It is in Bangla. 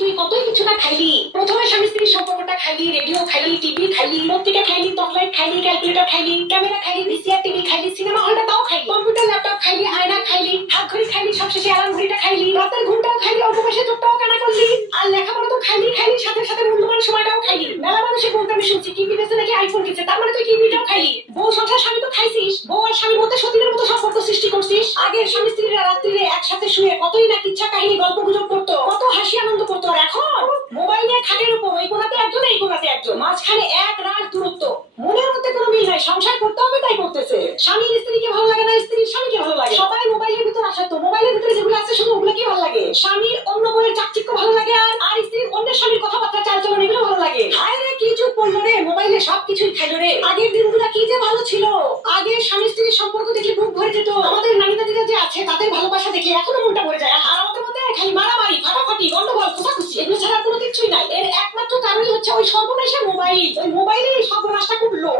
তুই কতই কিছু না খাইলি। প্রথমে স্বামী স্ত্রীর সম্পর্কটা খাইলি, রেডিও খাইলি, টিভি খাইলি, পত্রিকা খাইলি, টকলাইট খাইলি, ক্যালকুলেটর খাইলি, ক্যামেরা খাইলি, ভিসিআর টিভি খাইলি, সিনেমা হলটা তাও খাইলি, কম্পিউটার ল্যাপটপ খাইলি, আয়না খাইলি, হাত ঘড়ি খাইলি, সবশেষে অ্যালার্ম ঘড়িটা খাইলি, রাতের ঘুমটাও খাইলি, অল্প বয়সে চোখটাও কানা করলি, আর লেখাপড়া তো খাইলি খাইলি, সাথে সাথে মূল্যবান সময়টাও খাইলি। মেলা মানুষের বলতে আমি শুনছি কিডনি বেঁচে নাকি আইফোন কিনছে, তার মানে তুই কিডনিটাও খাইলি। বউ সংসার স্বামী তো খাইছিস, বউ আর স্বামীর মধ্যে সতীনের মতো সম্পর্ক সৃষ্টি করছিস। আগের স্বামী স্ত্রীরা রাত্রিরে একসাথে শুয়ে কতই না কিচ্ছা কাহিনী গল্প গুজব করতো, কত হাসি আনন্দ করতো। আর এখন মোবাইলে খাটের উপর ওই কোনাতে একজন এই কোনাতে একজন, মাঝখানে এক রাত দূরত্ব, মনের মধ্যে কোনো মিল নাই। সংসার করতে হবে তাই করতেছে। স্বামীর স্ত্রীকে ভালো লাগে না, স্ত্রীর স্বামীকে ভালো লাগে। সবাই মোবাইলের ভিতর আসক্ত, মোবাইলের ভিতরে যেগুলো আছে শুধু ওগুলো কি ভালো লাগে। স্বামীর অন্য বইয়ের চাকচিক্য ভালো লাগে, আর স্ত্রীর অন্য স্বামীর কথাবার্তা চালচলন এগুলো ভালো লাগে। হায় রে কি যুগ পড়লো রে, মোবাইলে সবকিছুই খাইলো রে। আগের দিনগুলো কি যে ভালো ছিল। আগে স্বামী স্ত্রীর সম্পর্ক দেখে বুক ভরে যেত। আমাদের নানি দাদিরা যে আছে তাদের ভালোবাসা দেখে এখনো মনটা ভরে যায়। আর আমাদের মধ্যে খালি মারামারি, ফাটাফাটি, গন্ডগোল, খোঁচাখুচি, এগুলো ছাড়া কোনো কিছুই নাই। এর একমাত্র কারণই হচ্ছে ওই সর্বনাশা মোবাইল। ওই মোবাইলেই সর্বনাশটা করলো।